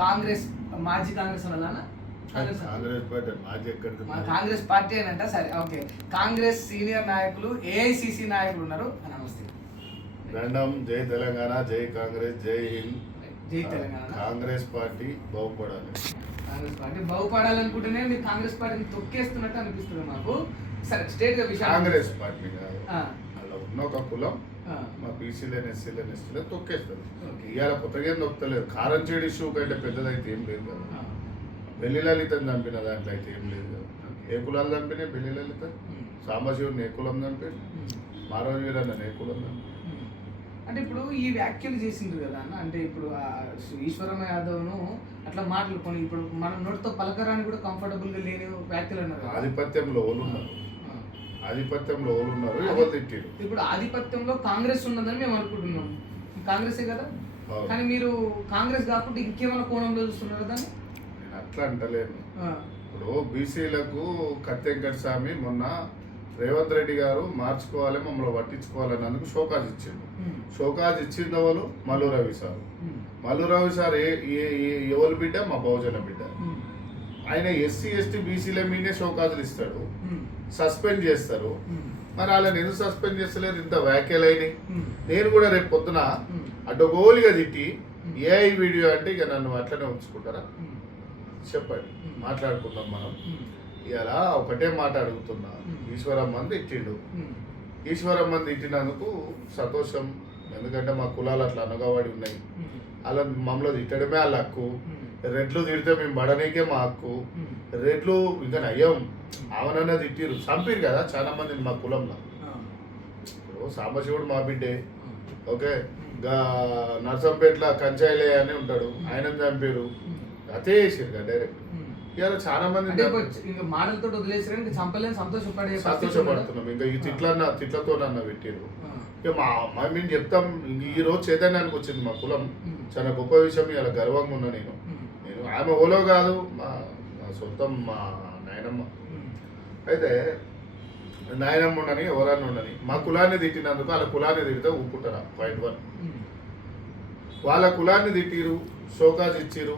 కాంగ్రెస్ మాజీ కాంగ్రెస్ ఉన్నదా? కాంగ్రెస్ పార్టీ అనంట. సరే, ఓకే. కాంగ్రెస్ సీనియర్ నాయకులు, ఏఐసిసి నాయకులు ఉన్నారు. నమస్తే. దండం. జై తెలంగాణ, జై కాంగ్రెస్, జై హింద్. జై తెలంగాణ. కాంగ్రెస్ పార్టీ బాగుపడాలి. కాంగ్రెస్ పార్టీ బాగుపడాలనుకుంటేనే మీరు కాంగ్రెస్ పార్టీని తొక్కేస్తున్నట్టు అనిపిస్తుంది మాకు. సరే, స్టేట్ గా విషయం. కాంగ్రెస్ పార్టీ కాదు, అలా ఉన్న ఒక కులం మా బీసీలను ఎస్సీలను ఎస్టీలో తొక్కేస్తారు. ఇవాళ కొత్తగా ఏం తొక్కలేదు. కారం చేడు ఇష్యూ కంటే పెద్దదైతే ఏం లేదు కదా. బెల్లి లలితని చంపిన దాంట్లో అయితే ఏం లేదు కదా. ఏ కులాలు చంపినాయి? బెల్లి లలిత. సాంబశివుడిని ఏ కులం చంపాడు? మారవీరన్న ఏ కులం చంపాడు? అంటే ఇప్పుడు ఈ వ్యాఖ్యలు చేసిండ్రు కదా అన్న. అంటే ఇప్పుడు ఈశ్వరమ్మ యాదవ్ను అట్లా మాటలు కొన్ని ఇప్పుడు మనం నోటితో పలకరాని కూడా కంఫర్టబుల్ గా లేని వ్యాఖ్యలు అన్నారు. ఆధిపత్యంలో ఓలున్నారు, ఆధిపత్యంలో ఓలున్నారు, ఎవరు తిట్టారు. ఇప్పుడు ఆధిపత్యంలో కాంగ్రెస్ ఉన్నదని మేము అనుకుంటున్నాం. కాంగ్రెసే కదా, కానీ మీరు కాంగ్రెస్ కాకుండా ఇంకేమైనా కోణంలో చూస్తున్నారు దాన్ని? నేను అట్లా అంటలేను. ఇప్పుడు బీసీలకు కత్తెంకటి స్వామి మొన్న రేవంత్ రెడ్డి గారు మార్చుకోవాలి, మమ్మల్ని పట్టించుకోవాలన్నందుకు షోకాజ్ ఇచ్చిండు. షోకాజ్ ఇచ్చింది వాళ్ళు మల్లు రవి సార్. మల్లు రవి సార్ ఎవరు బిడ్డ? మా బహుజన బిడ్డ. ఆయన ఎస్సీ ఎస్టీ బీసీల మీదే షోకాజులు ఇస్తాడు, సస్పెండ్ చేస్తారు. మరి వాళ్ళని ఎందుకు సస్పెండ్ చేస్తలేరు? ఇంత వ్యాఖ్యలు అయినాయి. నేను కూడా రేపు పొద్దున అడ్డగోలుగా తిట్టి ఏఐ వీడియో అంటే ఇక నన్ను అట్లనే ఉంచుకుంటారా? చెప్పండి, మాట్లాడుకుందాం మనం. ఇలా ఒకటే మాట అడుగుతున్నా. ఈశ్వరమ్మని తిట్టిండు. ఈశ్వరమ్మని తిట్టినందుకు సంతోషం. ఎందుకంటే మా కులాలు అట్లా అనగవాడి ఉన్నాయి. అలా మమ్మల్ని తిట్టడమే వాళ్ళ హక్కు. రెడ్లు తిడితే మేము పడనీకే మా హక్కు. రెడ్లు ఇంకా నయ్యం ఆమెనన్నా తిట్టిరు, చంపిరు కదా చాలా మందిని మా కులంలో. ఇప్పుడు సాంబశివుడు మా బిడ్డే. ఓకే, నర్సంపేటలో కంచాయిలే అని ఉంటాడు, ఆయనని చంపారు. అదే చేసారు కదా డైరెక్ట్. ఇలా చాలా మంది మాటలతో వదిలేసారు, చంపలేని సంతోషపడుతున్నాం. ఇంకా ఈ తిట్లతోనన్నా పెట్టారు. ఇక మేము చెప్తాం. ఈ రోజు చైతన్యానికి వచ్చింది మా కులం. చాలా గొప్ప విషయం. ఇలా గర్వంగా ఉన్నా నేను. ఆమె ఓలో కాదు, మా సొంతం మా నాయనమ్మ. అయితే నాయనమ్మ ఉండని ఎవరన్నా ఉండని మా కులాన్ని తిట్టినందుకు వాళ్ళ కులాన్ని తిడితే ఊపుకుంటారా? పాయింట్ 1. వాళ్ళ కులాన్ని తిట్టిరు, షోకాజ్ ఇచ్చిరు.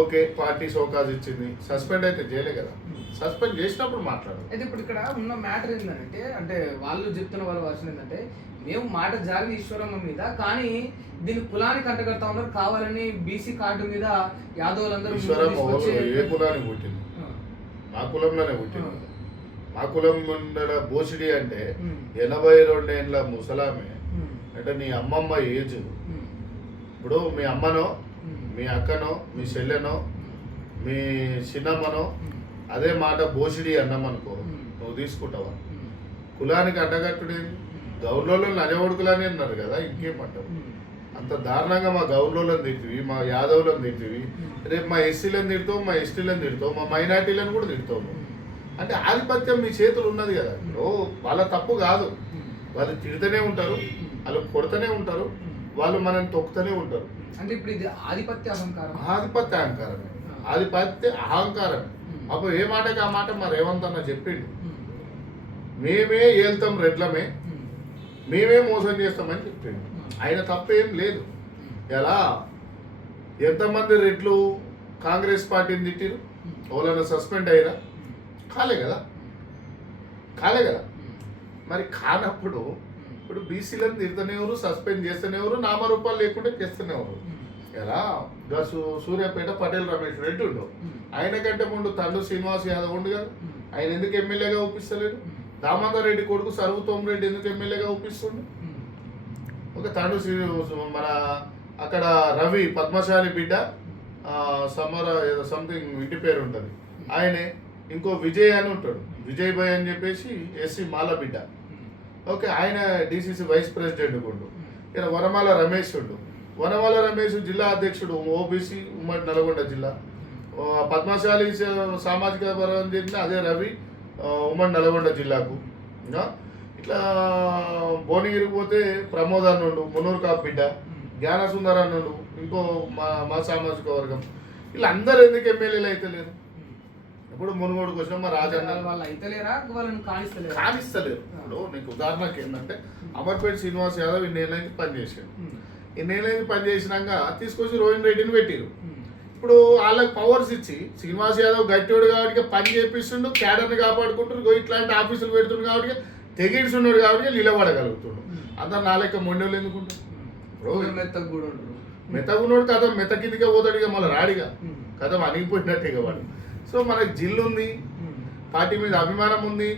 ఓకే, పార్టీ షోకాజ్ ఇచ్చింది, సస్పెండ్ అయితే చేయలే కదా. సస్పెండ్ చేసినప్పుడు మాట్లాడదు. అయితే ఇప్పుడు ఇక్కడ ఉన్న మ్యాటర్ ఏంటంటే, అంటే వాళ్ళు చెప్తున్న వాళ్ళ వర్షన్ ఏంటంటే, మేము మాట జారిన ఈశ్వరమ్మ మీద, కానీ దీన్ని కులానికి అంటగడతా ఉన్నారు కావాలని. బీసీ కార్డు మీద యాదవులందరూ ఏ కులానికి పుట్టింది? మా కులంలోనే పుట్టింది. మా కులం బోసిడి అంటే 82 ఏళ్ళ ముసలామే. అంటే నీ అమ్మమ్మ ఏజ్. ఇప్పుడు మీ అమ్మనో, మీ అక్కనో, మీ చెల్లెనో, మీ చిన్నమ్మనో అదే మాట బోసిడి అన్నామనుకో, నువ్వు తీసుకుంటావా? కులానికి అడ్డగట్టుడేమి? గౌర్లోళ్ళని అజవడుకులని అన్నారు కదా, ఇంకేమంటావు? అంత దారుణంగా మా గౌర్లోళ్ళని తిట్టివి, మా యాదవులను తిట్టివి. రేపు మా ఎస్సీలను తిడతావు, మా ఎస్టీలను తిడతావు, మా మైనార్టీలను కూడా తిడతావు. అంటే ఆధిపత్యం మీ చేతులు ఉన్నది కదా. వాళ్ళ తప్పు కాదు. వాళ్ళు తిడుతూనే ఉంటారు, వాళ్ళు కొడుతూనే ఉంటారు, వాళ్ళు మనల్ని తొక్కుతూనే ఉంటారు. అంటే ఇప్పుడు ఇది ఆధిపత్య అహంకారం. ఆధిపత్య అహంకారమే, ఆధిపత్య అహంకారం. అప్పుడు ఏ మాటకి ఆ మాట మా రేవంత్ అన్న చెప్పిండు. మేమే ఏళ్తాం రెడ్లమే, మేమే మోసం చేస్తామని చెప్పిండు. ఆయన తప్పేం లేదు. ఎలా ఎంతమంది రెడ్లు కాంగ్రెస్ పార్టీని తిట్టిరు? ఎవరైనా సస్పెండ్ అయ్యారా? కాలే కదా, కాలే కదా. మరి కానప్పుడు ఇప్పుడు బీసీలను తిడుతూనేవారు, సస్పెండ్ చేస్తూనేవారు, నామరూపాలు లేకుండా చేస్తూనేవారు. ఎలా సూర్యాపేట పటేల్ రమేష్ రెడ్డి ఉండు, ఆయన కంటే ముందు తండ్రి శ్రీనివాస్ యాదవ్ ఉండు కదా, ఆయన ఎందుకు ఎమ్మెల్యేగా ఒప్పిస్తలేడు? దామోదర్ రెడ్డి కొడుకు సర్వతోమ్ రెడ్డి ఎందుకు ఎమ్మెల్యేగా ఒప్పిస్తుండు? ఒక తండ్రి మన అక్కడ రవి పద్మశాలి బిడ్డ, సమర ఏదో సంథింగ్ ఇంటి పేరు ఉంటుంది, ఆయనే. ఇంకో విజయ్ అని ఉంటాడు, విజయ్ భాయ్ అని చెప్పేసి ఎస్సీ మాల బిడ్డ. ఓకే, ఆయన డిసిసి వైస్ ప్రెసిడెంట్ ఉండు. ఇక్కడ వనమాల రమేష్ ఉండు. వనమాల రమేష్ జిల్లా అధ్యక్షుడు, ఓబీసీ, ఉమ్మడి నల్గొండ జిల్లా. పద్మశాలి సామాజిక వర్గం చెందిన అదే రవి, ఉమ్మడి నల్గొండ జిల్లాకు. ఇట్లా భువనగిరికి పోతే ప్రమోద్ అన్నుండు, మునూరు కాపు బిడ్డ. జ్ఞానసుందర్ అన్నుండు, ఇంకో మా సామాజిక వర్గం. వీళ్ళందరూ ఎందుకు ఎమ్మెల్యేలు అయితే లేరు? ఇప్పుడు మునుగోడుకు వచ్చిన మా రాజన్న వాళ్ళు అయితలేరా, వాళ్ళని కానిస్తలేరు. ఇప్పుడు నీకు ఉదాహరణకి ఏంటంటే, అమర్పేట శ్రీనివాస్ యాదవ్ ఇన్నేళ్ళకి పనిచేసాడు. ఇన్నేళ్ళకి పనిచేసినాక తీసుకొచ్చి రోహిన్ రెడ్డిని పెట్టిరు. ఇప్పుడు వాళ్ళకి పవర్స్ ఇచ్చి శ్రీనివాస్ యాదవ్ గట్టివాడు కాబట్టి పని చేపిస్తుండు, క్యాడర్ని కాపాడుకుంటారు, ఇట్లాంటి ఆఫీసులు పెడుతుండు కాబట్టి తెగిడుచున్నాడు కాబట్టి నిలబడగలుగుతుండు. అందరు నా లెక్క మొండోళ్ళు ఎందుకుంటారు? ఇప్పుడు మెత్తగున్నాడు కథ మెత్త కిందికే పోతాడు, ఇక మళ్ళీ రాడిగా కథ అణిగిపోయినట్టే వాడు. సో మనకి జిల్లు ఉంది, పార్టీ మీద అభిమానం ఉంది,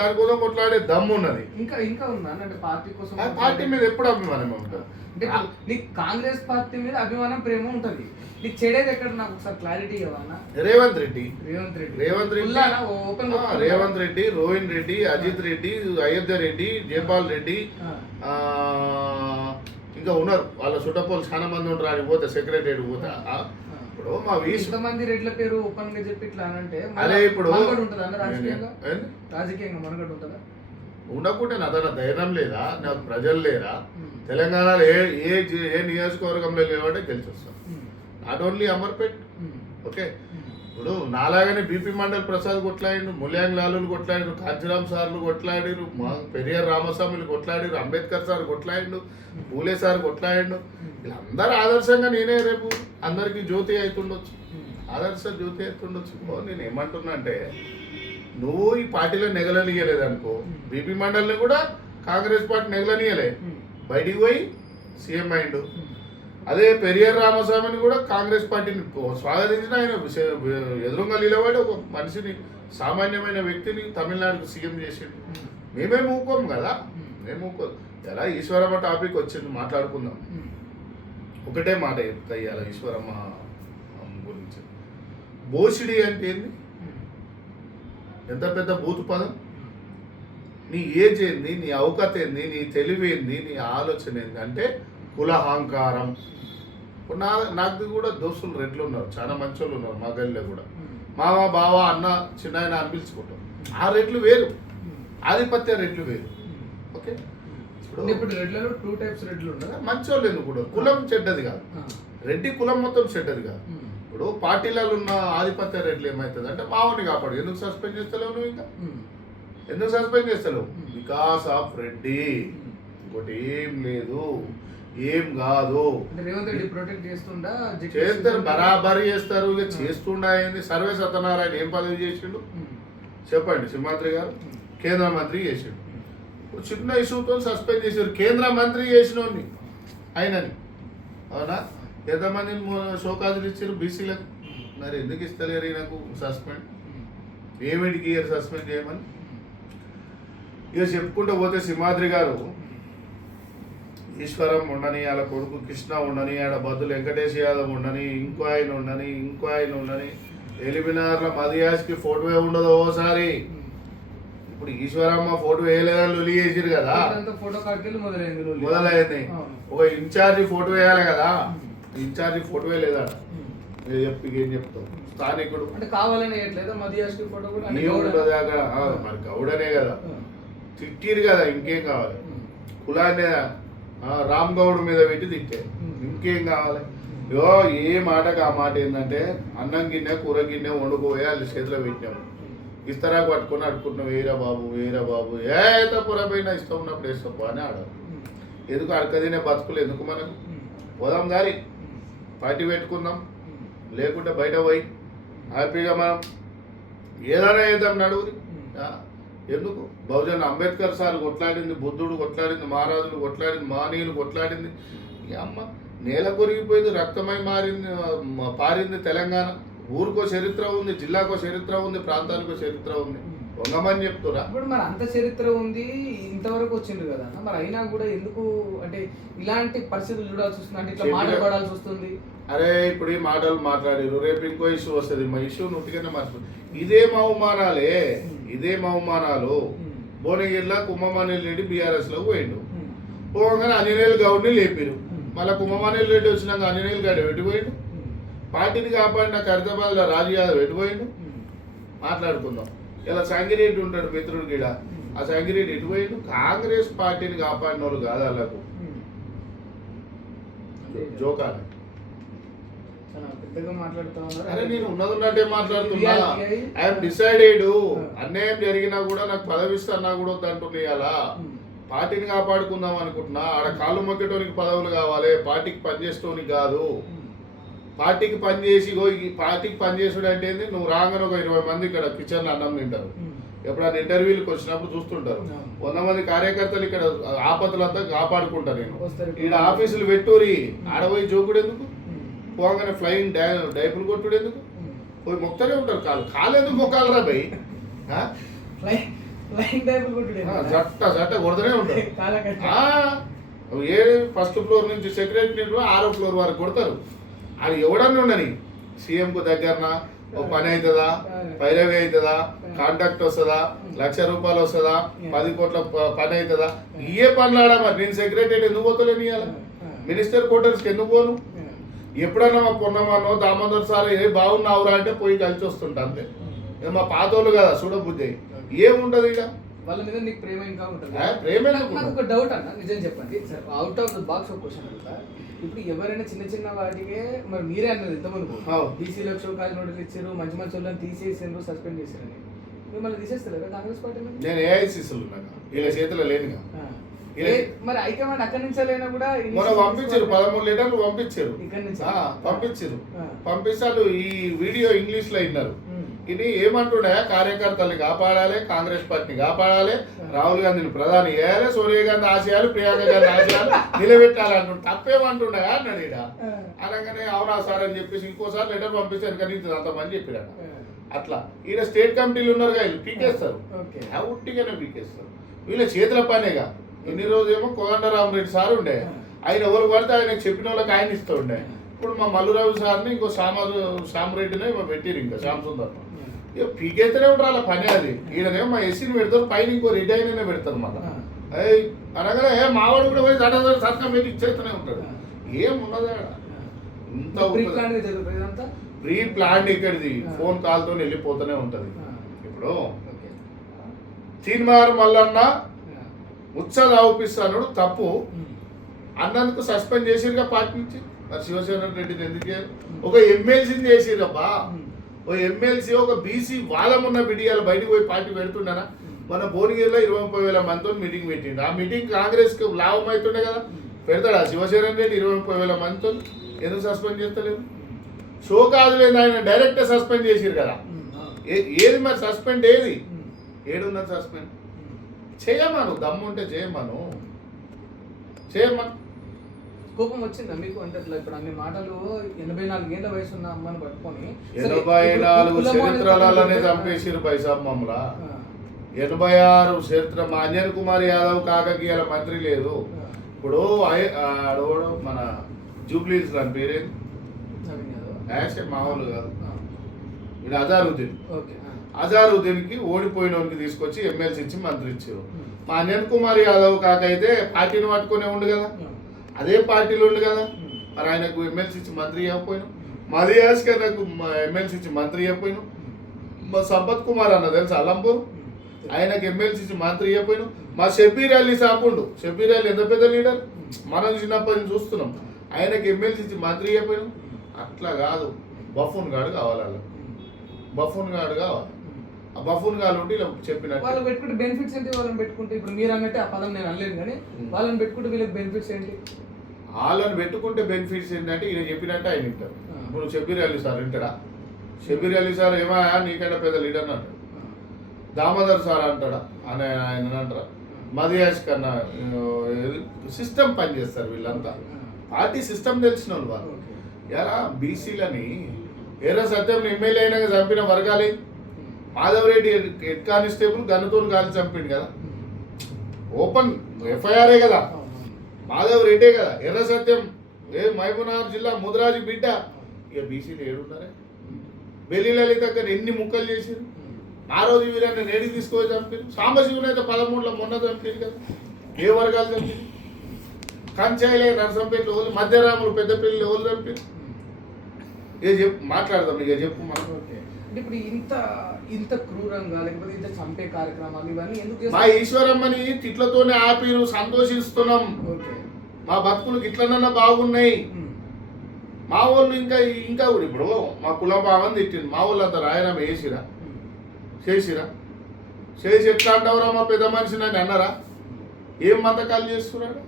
దానికోసం కొట్లాడే దమ్ము ఉన్నది. ఇంకా ఇంకా ఉందా అంటే పార్టీ కోసం? పార్టీ మీద ఎప్పుడు అభిమానం ఉంటుంది. అంటే నీకు కాంగ్రెస్ పార్టీ మీద అభిమానం ప్రేమ ఉంటది, నీకు చెడేది ఎక్కడ? నాకు ఒకసారి క్లారిటీ ఇవ్వాలన్నా. రేవంత్ రెడ్డి, రేవంత్ రెడ్డి, రోహిన్ రెడ్డి, అజిత్ రెడ్డి, అయోధ్య రెడ్డి, జయపాల్ రెడ్డి, ఇంకా ఉన్నారు వాళ్ళ చుట్టపోలు చాలా మంది ఉంటారు. ఆడికి పోతే సెక్రటరీ పోతే ఇప్పుడు మా మంది రెడ్ల పేరు ఓపెన్ గా చెప్పి ఇట్లా అంటే అదే ఇప్పుడు రాజకీయంగా మనగడ ఉంటుందా? ఉండకుంటే అదన ధైర్యం లేదా? నాకు ప్రజలు లేరా? తెలంగాణలో ఏ నియోజకవర్గంలో లేవంటే గెలిచి వస్తాం. Not only Amarpet, okay. ఇప్పుడు నాలాగానే బీపీ మండల్ ప్రసాద్ కొట్లాడిండు, ముల్యాంగ్ లాలులు కొట్లాడిండు, కాంచీరామ్ సార్లు కొట్లాడిరు, పెరియార్ రామస్వామిలు కొట్లాడిరు, అంబేద్కర్ సార్ కొట్లాడిండు, పూలే సార్ కొట్లాడిండు. వీళ్ళందరూ ఆదర్శంగా నేనే రేపు అందరికి జ్యోతి అవుతుండొచ్చు, ఆదర్శ జ్యోతి అవుతుండొచ్చు. నేను ఏమంటున్నా అంటే నువ్వు ఈ పార్టీలో నెగలనియలేదనుకో, బీపీ మండల్ని కూడా కాంగ్రెస్ పార్టీ నెగలనియలే, బయటికి పోయి సీఎం అయిండు. అదే పెరియార్ రామస్వామిని కూడా కాంగ్రెస్ పార్టీని స్వాగతించిన ఆయన ఎదురుగా నిలబడి ఒక మనిషిని, సామాన్యమైన వ్యక్తిని తమిళనాడుకు సీఎం చేసిండు. మేమే మూకోం కదా, మేము మూకో. ఎలా ఈశ్వరమ్మ టాపిక్ వచ్చింది మాట్లాడుకుందాం. ఒకటే మాట చెప్తా ఇవాళ ఈశ్వరమ్మ గురించి. బోసిడి అంటే ఏంది? ఎంత పెద్ద బూతు పదం. నీ ఏజ్ ఏంది, నీ అవకత ఏంది, నీ తెలివి ఏంది, నీ ఆలోచన ఏంది అంటే కులహంకారం. ఇప్పుడు నాకు కూడా దోస్తులు రెడ్లు ఉన్నారు, చాలా మంచి వాళ్ళు ఉన్నారు మా గల్లీలో కూడా. మామ బావ అన్న చిన్న ఆయన అనిపించుకుంటాం. ఆ రెడ్లు వేరు, ఆధిపత్య రెడ్లు వేరు, ఓకే. ఇప్పుడు రెడ్లలో 2 టైప్స్ రెడ్లు ఉంటారు. మంచి వాళ్ళు ఎందుకు కూడా, కులం చెడ్డది కాదు, రెడ్డి కులం మొత్తం చెడ్డది కాదు. ఇప్పుడు పార్టీలలో ఉన్న ఆధిపత్య రెడ్లు ఏమవుతుంది అంటే మావని కాపాడు. ఎందుకు సస్పెండ్ చేస్తలేవు నువ్వు? ఇంకా ఎందుకు సస్పెండ్ చేస్తలేవు? బికాస్ ఆఫ్ రెడ్డి, ఇంకోటి ఏం లేదు, ఏం కాదు. రేవంత్ రెడ్డి ప్రొటెక్ట్ చేస్తారు, బరాబరి చేస్తారు. ఇక చేస్తుండ అయింది. సర్వే సత్యనారాయణ ఏం పదవి చేసిండు చెప్పండి? సింహాద్రి గారు కేంద్ర మంత్రి చేసిండు. చిన్న ఇష్యూతో సస్పెండ్ చేశారు. కేంద్ర మంత్రి చేసిన ఆయనని, అవునా? ఎంతమంది షోకాజులు ఇచ్చారు బీసీలకు, మరి ఎందుకు ఇస్తలేరు నాకు సస్పెండ్? ఏమిటికి ఇయర్ సస్పెండ్ చేయమని? ఇక చెప్పుకుంటూ పోతే సింహాద్రి గారు ఈశ్వరం ఉండని, వాళ్ళ కొడుకు కృష్ణ ఉండని, ఆడ బదులు వెంకటేష్ యాదవ్ ఉండని, ఇంకో ఆయన ఉండని, ఎలిమినార్ల మదియాస్కి ఫోటో ఉండదు ఓసారి. ఇప్పుడు ఈశ్వరమ్మ ఫోటో వేయలేదని లొలి చేసిరు కదా, మొదలైంది. ఒక ఇన్ఛార్జి ఫోటో వేయాలి కదా, ఇన్ఛార్జి ఫోటో వేయలేదా? ఏం చెప్తావు? స్థానికుడు అంటే కావాలని మరి గౌడనే కదా, తిట్టిరు కదా, ఇంకేం కావాలి? కులాన్ని రామ్ గౌడ్ మీద పెట్టి తిట్టారు, ఇంకేం కావాలి? యో ఏ మాటకు ఆ మాట ఏంటంటే అన్నం గిన్నె కూర గిన్నె వండుకోయా వాళ్ళు చేతిలో పెట్టాము, ఇస్తారా పట్టుకొని అడుకుంటున్నాం, వేరా బాబు ఏ పురపోయినా ఇష్టం ఉన్నప్పుడు వేస్తాం అని ఆడారు. ఎందుకు అడకదినే బతుకులు ఎందుకు మనకు? పోదాం దారి, పార్టీ పెట్టుకుందాం, లేకుంటే బయట పోయి హ్యాపీగా మనం ఏదైనా చేద్దాం నడువురి. ఎందుకు? బహుజన్ అంబేద్కర్ సార్ కొట్లాడింది, బుద్ధుడు కొట్లాడింది, మహారాజులు కొట్లాడింది, మహనీయులు కొట్లాడింది. ఈ అమ్మ నేల కొరిగిపోయింది, రక్తమై పారింది తెలంగాణ. ఊరికో చరిత్ర ఉంది, జిల్లాకో చరిత్ర ఉంది, ప్రాంతానికో చరిత్ర ఉంది. వంగమని చెప్తురా? ఇప్పుడు మరి అంత చరిత్ర ఉంది, ఇంతవరకు వచ్చింది కదా, మరి అయినా కూడా ఎందుకు అంటే ఇలాంటి పరిస్థితులు చూడాల్సి వస్తుంది, అంటే ఇట్లా మాట్లాడాల్సి వస్తుంది? అరే ఇప్పుడు ఈ మాటలు మాట్లాడారు, రేపు ఇంకో ఇష్యూ వస్తుంది, మా ఇష్యూ నుట్టిగానే మర్చిపోతుంది. ఇదేం అవమానాలు. భువనగిరిలో కుంభమనేల్ రెడ్డి బీఆర్ఎస్ లో పోయిండు, పోగానే అంజనేయులు గౌడ్ని లేపిరు. మళ్ళీ కుంభమనేల్ రెడ్డి వచ్చినాక అంజనేయులు గౌడ్ పెట్టిపోయిండు. పార్టీని కాపాడిన ఖైరతాబాద్ లో రాజు యాదవ్ పెట్టిపోయిండు. మాట్లాడుకుందాం. ఇలా సంగిరెడ్డి ఉంటాడు మిత్రుడు గిడ, ఆ సంగిరెడ్డి ఎటుపోయిండు. కాంగ్రెస్ పార్టీని కాపాడిన వాళ్ళు కాదు వాళ్ళకు జోకాలి. అరే నేను ఉన్నదంటే మాట్లాడుతున్నా. I'm decided. అన్యాయం జరిగినా కూడా నాకు పదవి ఇస్తున్నా కూడా వద్దంటున్నాయి. అలా పార్టీని కాపాడుకుందాం అనుకుంటున్నా. ఆడ కాళ్ళు మొక్కేటోనికి పదవులు కావాలి, పార్టీకి పనిచేసేటోనికి కాదు. పార్టీకి పనిచేసి ఈ పార్టీకి పనిచేసుడు అంటే ఏంది, నువ్వు రాగానే ఒక 20 మంది ఇక్కడ కిచెన్లో అన్నం తింటారు. ఎప్పుడైనా ఇంటర్వ్యూలకు వచ్చినప్పుడు చూస్తుంటారు, 100 మంది కార్యకర్తలు ఇక్కడ ఆపత్తులంతా కాపాడుకుంటారు. నేను ఇక్కడ ఆఫీసులు పెట్టురి, ఆడపోయి జోకుడు ఎందుకు, పోగానే ఫ్లయింగ్ డైపులు కొట్టుడు ఎందుకు, పోయి మొక్కనే ఉంటారు. కాలు ఎందుకు మొక్కాలి రా భయ్, జట్ట కొడుతూనే ఉంటారు. ఏ ఫస్ట్ ఫ్లోర్ నుంచి సెక్రటరీ 6వ ఫ్లోర్ వరకు కొడతారు. అది ఎవడన్నా ఉండని, సీఎంకు దగ్గరన ఓ పని అవుతుందా, పైరవి అవుతుందా, కాంట్రాక్ట్ వస్తుందా, ₹1,00,000 వస్తుందా, 10 కోట్ల పని అవుతుందా, ఏ పనులు ఆడా. మరి నేను సెక్రటరీ ఎందుకు పోతలేని ఇవ్వాలి, మినిస్టర్ క్వార్టర్స్కి ఎందుకు పోను. ఎప్పుడన్నా మా పొన్నమానో దామోదర్ సార్ ఏ బాగున్నావురా అంటే పోయి కలిసి వస్తుంటా అంతే. మా పాతోళ్ళు కదా చూడబుద్ధి ఏముంటది ఇక వాళ్ళ మీద నీకు ప్రేమ ఇంకా ఉంటుంది. ప్రేమ నాకు ఒక డౌట్ అన్న, నిజం చెప్పండి sir, out of the box ఒక క్వశ్చన్ అడుగుతా. ఇప్పుడు ఎవరైనా చిన్న చిన్న వాటికే, మరి మీరే అన్నది ఇంతమంది బీసీలకు షోకాజ్ నోటీస్ ఇచ్చారు, మంచి మంచి వాళ్ళని తీసేసారు, సస్పెండ్ చేశారని, మిమ్మల్ని తీసేస్తలేదా కాంగ్రెస్ పార్టీ? నేను ఏఐసీసీలు ఉన్నాను, వీళ్ళ చేతిలో లేనుగా. మరి హైకమాండ్ అక్కడి నుంచే లేనా కూడా పంపించారు, 13 లీటర్లు పంపించారు, పంపించారు. పంపిస్తారు. ఈ వీడియో ఇంగ్లీష్ లో విన్నారు. ఇది ఏమంటుండే, కార్యకర్తల్ని కాపాడాలి, కాంగ్రెస్ పార్టీని కాపాడాలి, రాహుల్ గాంధీని ప్రధాని చేయాలి, సోనియా గాంధీ ఆశయాలు, ప్రియాంక గాంధీ ఆశయాలు నిలబెట్టాలి అంటుండే. తప్పేమంటుండే అన్నాడు. ఈడ అనగానే అవునా సార్ అని చెప్పేసి ఇంకోసారి లెటర్ పంపిస్తే కానీ అంతమంది చెప్పారు. అట్లా ఈయన స్టేట్ కమిటీలు ఉన్నారు, వీళ్ళు పీకేస్తారు, ఉట్టిగానే పీకేస్తారు. వీళ్ళ చేతుల పనేగా. ఇన్ని రోజేమో కోదండరామరెడ్డి సార్ ఉండే, ఆయన ఎవరు పడితే ఆయన చెప్పిన వాళ్ళకి ఆయన ఇస్తూ ఉండే. ఇప్పుడు మా మల్లురావు సార్ని ఇంకో శ్యామరెడ్డిని పెట్టిరు, ఇంకా శ్యామ్ సుందర్. ఇక పీకేతనే ఉంటారు అలా పని. అది ఈయననేమో మా ఎస్సీని పెడతారు, పైన ఇంకో రెడ్డి అయినా పెడతారు. మళ్ళీ అనగానే మావాడు కూడా పోయి సత్కా పెట్టి ఇచ్చేస్తూనే ఉంటాడు. ఏమున్నదా ఇంత ప్రీ ప్లాన్ ఇక్కడిది, ఫోన్ కాల్తో వెళ్ళిపోతూనే ఉంటది. ఇప్పుడు తీన్మార్ మల్లన్న ఉత్సాహ ఆపిస్తాడు, తప్పు అన్నందుకు సస్పెండ్ చేసిరుగా పార్టీ నుంచి. మరి శివసేన రెడ్డిని ఎందుకు చేయాలి? ఒక ఎమ్మెల్సీని చేసిరబ్బా. ఓ ఎమ్మెల్సీ ఒక బీసీ వాదం ఉన్న బిడియాలు బయటకు పోయి పార్టీ పెడుతుండనా? మన భువనగిరిలో 20,000 మందితో మీటింగ్ పెట్టిండు. ఆ మీటింగ్ కాంగ్రెస్ కు లాభం అవుతుండే కదా, పెడతాడా శివసేన రెడ్డి 20,000 మందితో? ఎందుకు సస్పెండ్ చేస్తలేదు? షో కాదు లేదు, ఆయన డైరెక్ట్ సస్పెండ్ చేసిరు కదా. ఏది మరి సస్పెండ్, ఏది ఏడున్నది సస్పెండ్? చేయమను, దమ్ముంటే చేయమను, చేయమను. కోపం వచ్చిందా మీకు? అంటే అట్లా ఇప్పుడు అన్ని మాటలు 84 ఏళ్ల వయసు ఉన్న అమ్మని పట్టుకొని 84 చరిత్రలనే చంపేసిరు పైసా మమ్మల్ని. 86 చరిత్ర. మా అంజన్ కుమార్ యాదవ్ కాకకి ఇలా మంత్రి లేదు. ఇప్పుడు అడవడం మన జూబ్లీస్ దాని పేరేంది, మామూలు కాదు, ఇది అజారుద్దీన్కి ఓడిపోయిన వానికి తీసుకొచ్చి ఎమ్మెల్సీ ఇచ్చి మంత్రి ఇచ్చారు. మా అంజన్ కుమార్ యాదవ్ కాక అయితే పార్టీని పట్టుకునే ఉండు కదా, అదే పార్టీలో ఉండు కదా. మరి ఆయనకు ఎమ్మెల్సీ ఇచ్చి మంత్రి ఇవ్వకపోయినా, మదియాస్ నాకు ఎమ్మెల్సీ ఇచ్చి మంత్రి ఇవ్వకపోయినా. మా సంపత్ కుమార్ అన్న తెలుసు అలంపూర్, ఆయనకు ఎమ్మెల్సీ ఇచ్చి మంత్రి ఇవ్వకపోయినా. మా షబ్బీర్ అలీ సాపుండు, షబ్బీర్ అలీ ఎంత పెద్ద లీడర్, మనం చిన్నప్పటి నుంచి చూస్తున్నాం, ఆయనకు ఎమ్మెల్సీ ఇచ్చి మంత్రి ఇవ్వకపోయినా. అట్లా కాదు, బఫూన్ గాడు కావాలి, అలా బఫూన్ గాడు కావాలి. ఆ బఫూన్ గాడు ఉంటే ఇలా చెప్పినట్టు వాళ్ళు పెట్టుకుంటే బెనిఫిట్స్ ఏంటి? వాళ్ళని పెట్టుకుంటే ఇప్పుడు మీరు అన్నట్టే ఆ పదం నేను అనలేదు, కానీ వాళ్ళని పెట్టుకుంటే వీళ్ళకి బెనిఫిట్స్ ఏంటి? వాళ్ళని పెట్టుకుంటే బెనిఫిట్స్ ఏంటంటే ఈయన చెప్పినట్టు ఆయన వింటారు. ఇప్పుడు షబ్బీర్ అలీ సార్ వింటాడా? షబ్బీర్ అలీ సార్ ఏమయ్యా నీకంటే పెద్ద లీడర్ అంటాడు. దామోదర్ సార్ అంటాడా? ఆయన అంటారా? మదియాష్ కన్నా సిస్టమ్ పనిచేస్తారు వీళ్ళంతా, పార్టీ సిస్టమ్ తెలిసిన వాళ్ళు. వాళ్ళు ఎలా బీసీలని ఎర్ర సత్యం ఎమ్మెల్యే అయినాక చంపిన వర్గాలే. మాధవరెడ్డి హెడ్ కానిస్టేబుల్ గన్నుతో కాల్చి చంపిండు కదా, ఓపెన్ ఎఫ్ఐఆరే కదా, మాధవరెడ్డే కదా. ఎర్ర సత్యం మహబూబ్నగర్ జిల్లా ముదిరాజు బిడ్డ. ఇక బీసీలు ఏడున్నారే? బెల్లి లలిత ఎన్ని ముక్కలు చేసారు? ఆ రోజు వీరాన్ని నేడికి తీసుకొని చంపారు. సాంబశివుని అయితే 13లో మొన్న చంపారు కదా. ఏ వర్గాలు చంపారు? కంచాయిలే నరసంపేట వాళ్ళు, మధ్యరాములు పెద్దపల్లి వాళ్ళు చంపారు. ఏ చెప్పు మాట్లాడదాం, ఇక చెప్పు మనం. ఇప్పుడు ఇంత క్రూరంగా లేకపోతే ఇంత చంపే కార్యక్రమాలు ఇవన్నీ ఎందుకు? మా ఈశ్వరమ్మని తిట్లతోనే ఆపిరు, సంతోషిస్తున్నాం. మా బతుకులకు ఇట్లనన్నా బాగున్నాయి. మా వాళ్ళు ఇంకా కూడా ఇప్పుడు మా కుల భావం తిట్టింది. మా వాళ్ళు అంతా రాయనమ్మ చేసిరా చేసి ఎట్లా అంటావురా మా పెద్ద మనిషిని అని అన్నారా? ఏం మంతకాలు చేస్తున్నారు?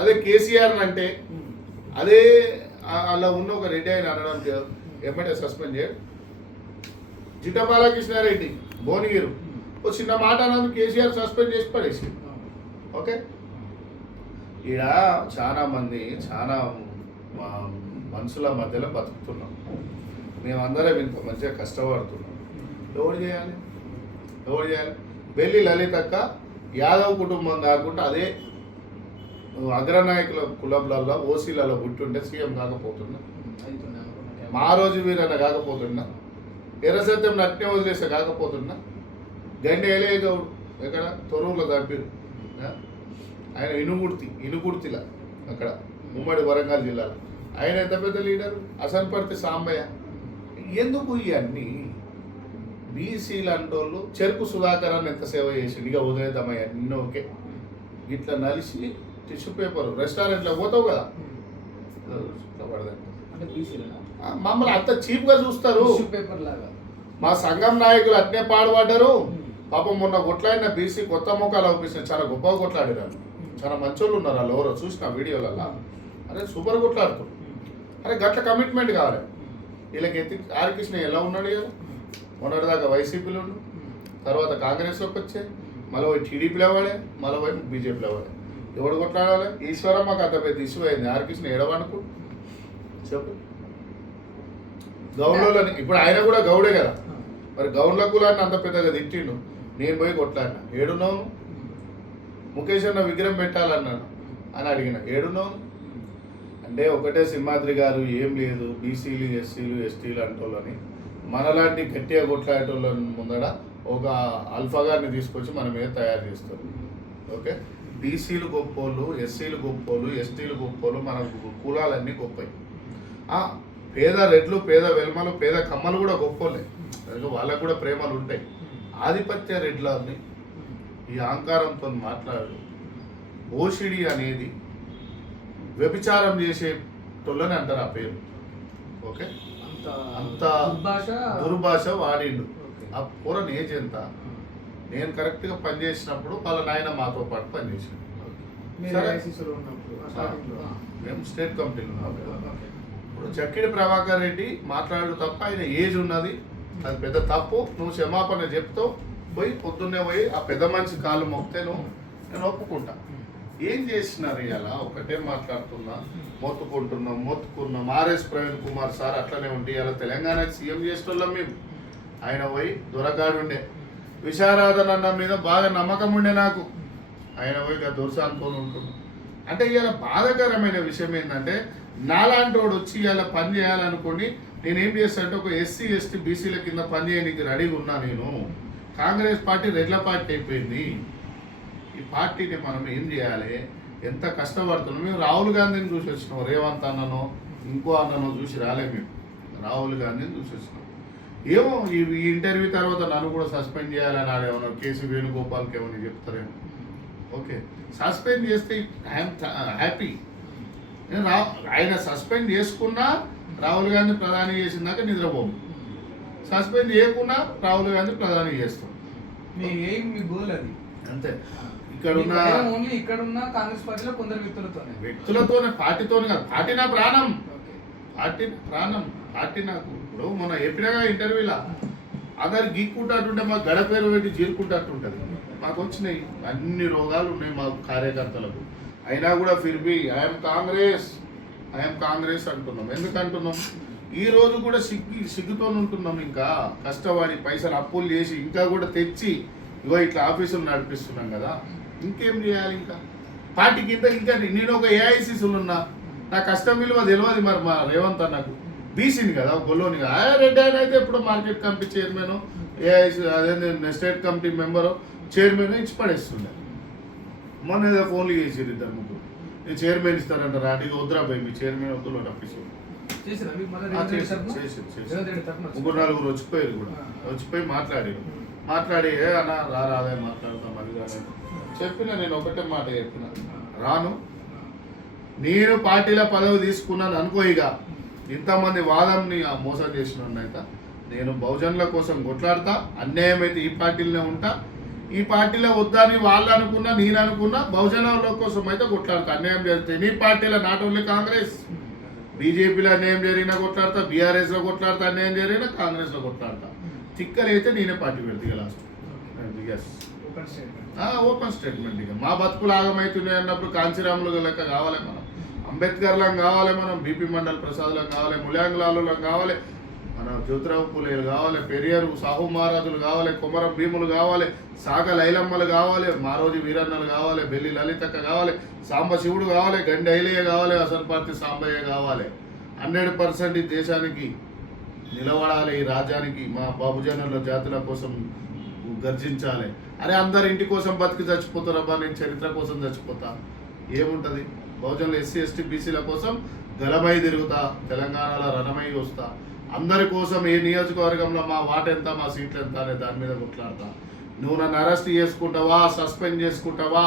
అదే కేసీఆర్ అంటే అదే అలా ఉన్న ఒక రెడ్డి ఆయన అనడానికి ఎమ్మటే సస్పెండ్ చేయడు. జిట్ట బాలకృష్ణారెడ్డి భువనగిరి ఓ చిన్న మాట అన్నందుకు కేసీఆర్ సస్పెండ్ చేసి పడేసి. ఓకే, ఈడ చాలా మంది చాలా మనుషుల మధ్యలో బతుకుతున్నాం. మేమందరం ఇంత మంచిగా కష్టపడుతున్నాం. ఎవరు చేయాలి? బెల్లి లలితక్క యాదవ్ కుటుంబం కాకుండా అదే అగ్రనాయకుల కులంలలో ఓసీలలో పుట్టుంటే సీఎం కాకపోతున్నా, మా రోజు వీరన్న కాకపోతున్నా, ఎర్ర సత్యం నట్నే వదిలేస్తే కాకపోతున్నా, గండి ఎలే గౌడు ఎక్కడ తొరువులో తప్పిరు, ఆయన ఇనుగుర్తిలా అక్కడ ఉమ్మడి వరంగల్ జిల్లాలో ఆయన ఎంత పెద్ద లీడరు, అసన్పర్తి సాంబయ్య. ఎందుకు ఇవన్నీ బీసీలు అంటోళ్ళు చెరుకు సుధాకరాన్ని ఎంత సేవ చేసిండు, ఇక వదిలేద్దామయ్యా నిన్న ఓకే ఇట్లా నలిసి టిష్యూ పేపర్ రెస్టారెంట్లో పోతావు కదా మమ్మల్ని అంత చీప్గా చూస్తారు. మా సంఘం నాయకులు అట్నే పాడుపడ్డారు. పాపం మొన్న కొట్లాడిన బీసీ కొత్త ముఖాలు అవుపిస్తున్నారు, చాలా గొప్పగా కొట్లాడారు. చాలా మంచోళ్ళు ఉన్నారు వాళ్ళు, ఎవరో చూసిన వీడియోలలో. అరే సూపర్ కొట్లాడుతారు. అరే గట్ల కమిట్మెంట్ కావాలి వీళ్ళకి. ఆర్కృష్ణ ఎలా ఉన్నాడు కదా, మొన్నటిదాకా వైసీపీలో ఉండు, తర్వాత కాంగ్రెస్లోకి వచ్చే, మళ్ళీ పోయి టీడీపీలో వాడే, మళ్ళీ పోయి బీజేపీలో వాడే. ఎవడు కొట్లాడాలి? ఈశ్వరం మాకు అంత పెద్ద ఇష్యూ అయింది. ఆర్కృష్ణ ఏడవనుకు చెప్పు. గౌడ్లని ఇప్పుడు ఆయన కూడా గౌడే కదా, మరి గౌడ్ల కులాన్ని అంత పెద్దగా తిట్టిండు. నేను పోయి కొట్లాడినా, ఏడున్నావు? ముఖేష్ అన్న విగ్రహం పెట్టాలన్నాను అని అడిగిన, ఏడున్నావు అంటే ఒకటే సింహాద్రి గారు ఏం లేదు, బీసీలు ఎస్సీలు ఎస్టీలు అంటోళ్ళని మనలాంటి గట్టిగా కొట్లాడేటోళ్ళని ముందర ఒక అల్ఫాగారిని తీసుకొచ్చి మన మీద తయారు చేస్తారు. ఓకే, బీసీలు గొప్పోళ్ళు, ఎస్సీలు గొప్పోళ్ళు, ఎస్టీలు గొప్పోళ్ళు, మన కులాలన్నీ గొప్పవి. పేద రెడ్లు, పేద వెల్మలు, పేద కమ్మలు కూడా గొప్పోళ్ళే, వాళ్ళకు కూడా ప్రేమలు ఉంటాయి. ఆధిపత్య రెడ్లని ఈ అహంకారంతో మాట్లాడు. ఓషిడి అనేది వ్యభిచారం చేసేటోళ్ళని అంటారు ఆ పేరు. ఓకే, అంత దుర్భాష వాడిండు. ఆ పూరని ఏజ్ ఎంత? నేను కరెక్ట్గా పనిచేసినప్పుడు వాళ్ళ నాయన మాతో పాటు పనిచేసాడు. మేము స్టేట్ కంపెనీలో ఉన్నాం. ఇప్పుడు చక్కిడి ప్రభాకర్ రెడ్డి మాట్లాడు తప్ప ఆయన ఏజ్ ఉన్నది, అది పెద్ద తప్పు. నువ్వు క్షమాపణ చెప్తావు, పోయి పొద్దున్నే పోయి ఆ పెద్ద మనిషి కాళ్ళు మొక్కితే నేను ఒప్పుకుంటా. ఏం చేసినారు ఇలా? ఒకటే మాట్లాడుతున్నా, మొత్తుకున్నాం. ఆర్ఎస్ ప్రవీణ్ కుమార్ సార్ అట్లనే ఉండి ఇలా తెలంగాణకి సీఎం చేసేటోళ్ళం మేము. ఆయన పోయి దొరగాడు ఉండే, విశారాధన అన్న మీద బాగా నమ్మకం ఉండే నాకు. ఆయన పోయి ఇక దొరస అనుకొని ఉంటున్నాం. అంటే ఇవాళ బాధాకరమైన విషయం ఏంటంటే, నాలాంటి వాడు వచ్చి ఇలా పని చేయాలనుకోండి, నేనేం చేస్తానంటే ఒక ఎస్సీ ఎస్టీ బీసీల కింద పని చేయడానికి రెడీగా ఉన్నా. నేను కాంగ్రెస్ పార్టీ రెడ్ల పార్టీ అయిపోయింది. ఈ పార్టీని మనం ఏం చేయాలి? ఎంత కష్టపడుతున్నాం. మేము రాహుల్ గాంధీని చూసి వచ్చినాం, రేవంత్ అన్ననో ఇంకో అన్ననో చూసి రాలే. మేము రాహుల్ గాంధీని చూసి వచ్చినాం. ఏమో ఈ ఇంటర్వ్యూ తర్వాత నన్ను కూడా సస్పెండ్ చేయాలని ఆడేమన్నా కేసీ వేణుగోపాల్కి ఏమని చెప్తారేమో. ఓకే, సస్పెండ్ చేస్తే ఐఎమ్ హ్యాపీ. నేను ఆయన సస్పెండ్ చేసుకున్నా రాహుల్ గాంధీ ప్రధాని చేసిందాక నిద్రపోము, సస్పెండ్ చేయకుండా రాహుల్ గాంధీ ప్రధాని చేస్తాం. మీ ఎయిమ్, మీ గోల్ అది అంతే. ఇక్కడున్న కాంగ్రెస్ పార్టీలో కొందరు వ్యక్తులతోనే పార్టీతోనే కాదు. పార్టీ నా ప్రాణం, పార్టీ నాకు. ఇప్పుడు మొన్న చెప్పినగా ఇంటర్వ్యూలా అందరు గీక్కుంటుంటే మాకు గడ పేరు పెట్టి జీరుకుంటుంటుంది. మాకు వచ్చినాయి అన్ని రోగాలు ఉన్నాయి మా కార్యకర్తలకు. అయినా కూడా ఫిర్బీ ఐఎమ్ కాంగ్రెస్ అంటున్నాం. ఎందుకు అంటున్నాం? ఈ రోజు కూడా సిగ్గుతో ఉంటున్నాం. ఇంకా కష్టపడి పైసలు అప్పులు చేసి ఇంకా కూడా తెచ్చి ఇగో ఇట్లా ఆఫీసులు నడిపిస్తున్నాం కదా, ఇంకేం చేయాలి? ఇంకా పార్టీకి ఇంకా నేను ఒక ఏఐసీసీలు ఉన్నా, నా కష్టం విలువ తెలియదు. మరి మా రేవంత్ అన్నకు బీసీని కదా, గొల్లోని కదా. రెడ్డి ఆయన అయితే ఎప్పుడు మార్కెట్ కమిటీ చైర్మన్, ఏఐసీ అదే స్టేట్ కమిటీ మెంబరు, చైర్మన్ ఇచ్చి పడేస్తుండే. మొన్న ఏదో ఫోన్లు చేసారు ఇద్దరు ముగ్గురు, నేను చైర్మన్ ఇస్తారంట రాటికి వద్దురా పోయి మీ చైర్మన్ వద్దులో రప్పించారు. ముగ్గురు నలుగురు వచ్చిపోయారు కూడా, వచ్చిపోయి మాట్లాడి అన్న రాదే మాట్లాడతాం అది కానీ చెప్పిన. నేను ఒకటే మాట చెప్పిన, రాను. నేను పార్టీలో పదవి తీసుకున్నాను అనుకో, ఇక ఇంతమంది వాదంని మోసం చేసినట్టు నేను బహుజనుల కోసం కొట్లాడతా. అన్యాయం అయితే ఈ పార్టీలోనే ఉంటా. ఈ పార్టీలో వద్దని వాళ్ళు అనుకున్నా, నేను అనుకున్నా, బహుజనుల కోసం అయితే కొట్లాడతా. అన్యాయం చేస్తే నీ పార్టీలో నాట్ ఓన్లీ కాంగ్రెస్ బీజేపీలో అన్యాయం జరిగినా కొట్లాడతా, బీఆర్ఎస్లో కొట్లాడతా, అన్యాయం జరిగినా కాంగ్రెస్లో కొట్లాడతా. తిక్కలైతే నేనే పార్టీ పెడతా ఇక last. Yes, open statement. Open statement. ఇక మా బతుకులు ఆగమవుతున్నాయి అన్నప్పుడు కాంచీరాములు లెక్క కావాలి మనం, అంబేద్కర్లం కావాలి మనం, బీపీ మండల్ ప్రసాద్లం కావాలి, ముల్యాంగ్లాలులం కావాలి, మన జ్యోతిరావు పూలేలు కావాలి, పెరియారు సాహు మహారాజులు కావాలి, కొమరం భీములు కావాలి, సాగ లైలమ్మలు కావాలి, మారోజు వీరన్నలు కావాలి, బెల్లి లలితక్క కావాలి, సాంబశివుడు కావాలి, గండి ఐలయ్య కావాలి, అసన్పార్తి సాంబయ్య కావాలి. 100% ఈ దేశానికి నిలబడాలి, ఈ రాజ్యానికి మా బహుజనుల జాతుల కోసం గర్జించాలి. అరే అందరు ఇంటి కోసం బతికి చచ్చిపోతారబ్బా, నేను చరిత్ర కోసం చచ్చిపోతా. ఏముంటుంది, బహుజనులు ఎస్సీ ఎస్టీ బీసీల కోసం గలమై తిరుగుతా, తెలంగాణలో రణమై వస్తా. అందరి కోసం ఏ నియోజకవర్గంలో మా వాట ఎంత, మా సీట్లు ఎంత అనే దాని మీద కొట్లాడతా. నువ్వు నన్ను అరెస్ట్ చేసుకుంటావా, సస్పెండ్ చేసుకుంటావా?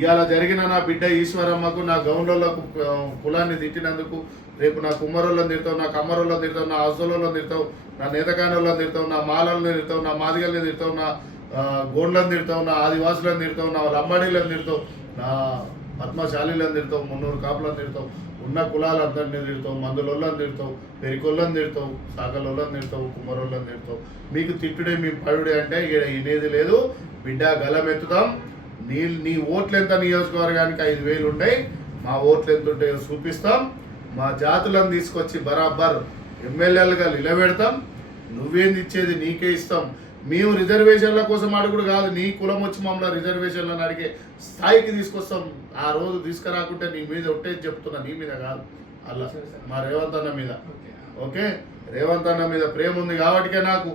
ఇవాళ జరిగిన నా బిడ్డ ఈశ్వరమ్మకు, నా గౌండ్లకు కులాన్ని తిట్టినందుకు రేపు నా కుమ్మరోళ్ళని తిడతావు, నా కమ్మరోళ్ళని తిడతావు, నా అసలోళ్ళని తిడతావు, నా నేతకానులను తిడతావు, నా మాలలను తిడతావు, నా మాదిగల్ని తిడతావు, నా గోండ్లను తిడతావు, నా ఆదివాసులను తిడతావు, నా లంబాడీలను తిడతావు, నా పద్మశాలీలను తిడతావు, మున్నూరు కాపులను తిడతావు, ఉన్న కులాలందరినీ తిడతావు, మందులోళ్ళని తిడతావు, పెరికొల్లని తిడతావు, సాకలోళ్ళని తిడతావు, కుమ్మరోళ్ళని తిడతావు. మీకు తిట్టుడే మీ పడుడే అంటే ఇక్కడ ఇనేది లేదు బిడ్డ, గలమెత్తుతాం. నీ ఓట్లు ఎంత నియోజకవర్గానికి 5,000 ఉంటాయి, మా ఓట్లు ఎంత ఉంటాయో చూపిస్తాం. మా జాతులను తీసుకొచ్చి బరాబర్ ఎమ్మెల్యేలుగా నిలబెడతాం. నువ్వేంది ఇచ్చేది నీకే ఇస్తాం. మేము రిజర్వేషన్ల కోసం అడుగుడు కాదు, నీ కులం వచ్చి మమ్మల్ని రిజర్వేషన్లను అడిగే స్థాయికి తీసుకొస్తాం. ఆ రోజు తీసుకురాకుంటే నీ మీద ఒట్టేది చెప్తున్నా, నీ మీద కాదు, అలా మా రేవంత్ అన్న మీద. ఓకే, రేవంత్ అన్న మీద ప్రేమ ఉంది కాబట్టికే నాకు